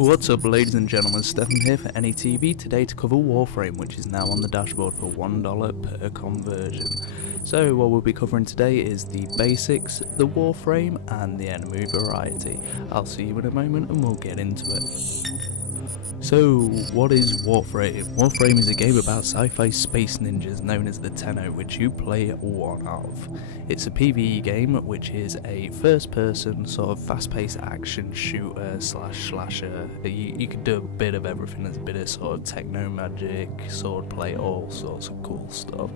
What's up, ladies and gentlemen, Stefan here for NETV, today to cover Warframe, which is now on the dashboard for $1 per conversion. So what we'll be covering today is the basics, the Warframe and the enemy variety. I'll see you in a moment and we'll get into it. So, what is Warframe? Warframe is a game about sci-fi space ninjas known as the Tenno, which you play one of. It's a PvE game, which is a first-person, sort of fast-paced action shooter slash slasher. You can do a bit of everything. There's a bit of sort of techno magic, swordplay, all sorts of cool stuff.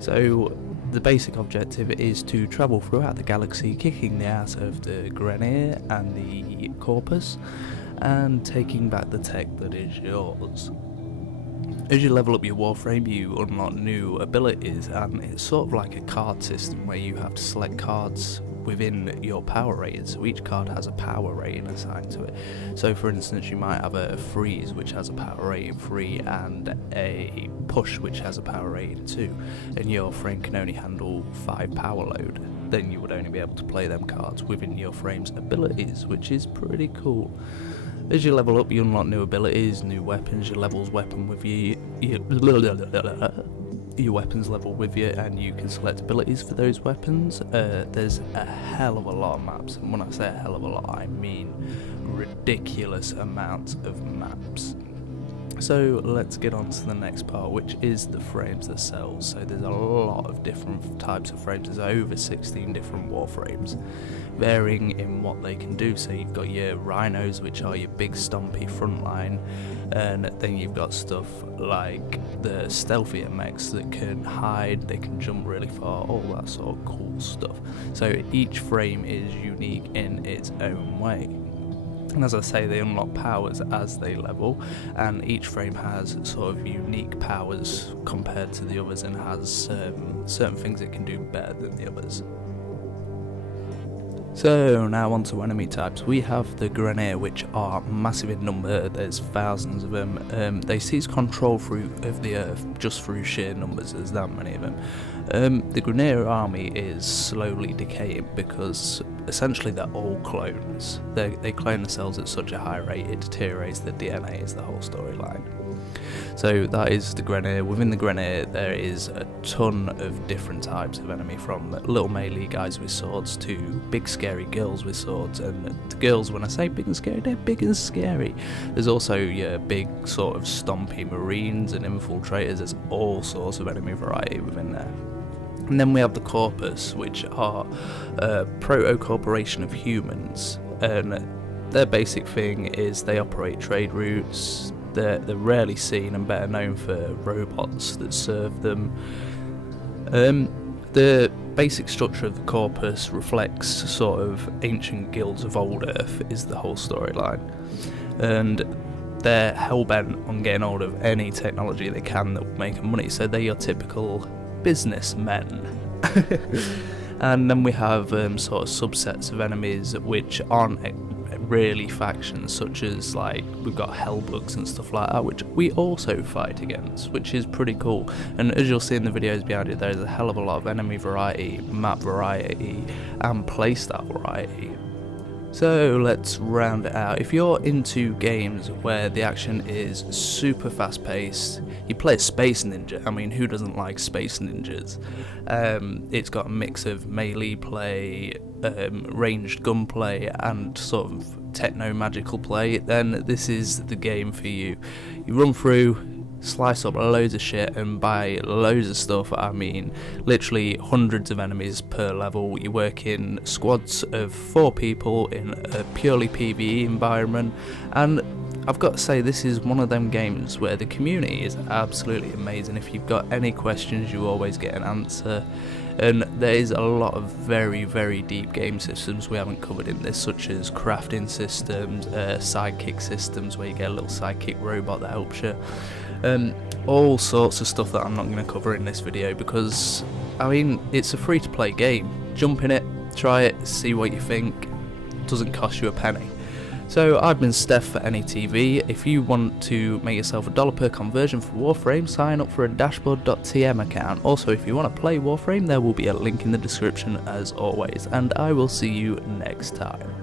So, the basic objective is to travel throughout the galaxy, kicking the ass of the Grenier and the Corpus, and taking back the tech that is yours. As you level up your Warframe, you unlock new abilities, and it's sort of like a card system where you have to select cards within your power rating, so each card has a power rating assigned to it. So for instance, you might have a freeze which has a power rating 3 and a push which has a power rating 2, and your frame can only handle 5 power load. Then you would only be able to play them cards within your frame's abilities, which is pretty cool. As you level up, you unlock new abilities, new weapons. Your levels weapon with your weapons level with you, and you can select abilities for those weapons. There's a hell of a lot of maps, and when I say a hell of a lot, I mean ridiculous amounts of maps. So let's get on to the next part, which is the frames themselves. So there's a lot of different types of frames. There's over 16 different Warframes, varying in what they can do. So you've got your rhinos, which are your big stompy frontline, and then you've got stuff like the stealthier mechs that can hide, they can jump really far, all that sort of cool stuff. So each frame is unique in its own way. And as I say, they unlock powers as they level, and each frame has sort of unique powers compared to the others, and has certain things it can do better than the others. So now on to enemy types. We have the Grenier, which are massive in number. There's thousands of them. They seize control of the earth just through sheer numbers. There's that many of them. The Grenier army is slowly decaying because essentially they're all clones. They clone themselves at such a high rate it deteriorates the DNA, is the whole storyline. So that is the Grenier. Within the Grenier there is a ton of different types of enemy, from little melee guys with swords to big scary girls with swords. And the girls, when I say big and scary, they're big and scary. There's also your big sort of stompy marines and infiltrators. There's all sorts of enemy variety within there. And then we have the Corpus, which are a proto-corporation of humans, and their basic thing is they operate trade routes. They're rarely seen and better known for robots that serve them. The basic structure of the Corpus reflects sort of ancient guilds of old Earth, is the whole storyline. And they're hell-bent on getting hold of any technology they can that will make them money, so they're your typical businessmen. And then we have sort of subsets of enemies which aren't really factions, such as like we've got hellbugs and stuff like that, which we also fight against, which is pretty cool. And as you'll see in the videos behind it, there's a hell of a lot of enemy variety, map variety and playstyle variety. So let's round it out. If you're into games where the action is super fast paced, you play a Space Ninja. I mean, who doesn't like Space Ninjas? It's got a mix of melee play, ranged gunplay and sort of techno-magical play, then this is the game for you. You run through, slice up loads of shit, and by loads of stuff I mean literally hundreds of enemies per level. You work in squads of 4 people in a purely PvE environment, and I've got to say, this is one of them games where the community is absolutely amazing. If you've got any questions, you always get an answer. And there is a lot of very, very deep game systems we haven't covered in this, such as crafting systems, sidekick systems where you get a little sidekick robot that helps you. All sorts of stuff that I'm not going to cover in this video because, I mean, it's a free to play game. Jump in it, try it, see what you think. It doesn't cost you a penny. So I've been Stef for NETV. If you want to make yourself $1 per conversion for Warframe, sign up for a dashboard.tm account. Also, if you want to play Warframe, there will be a link in the description as always, and I will see you next time.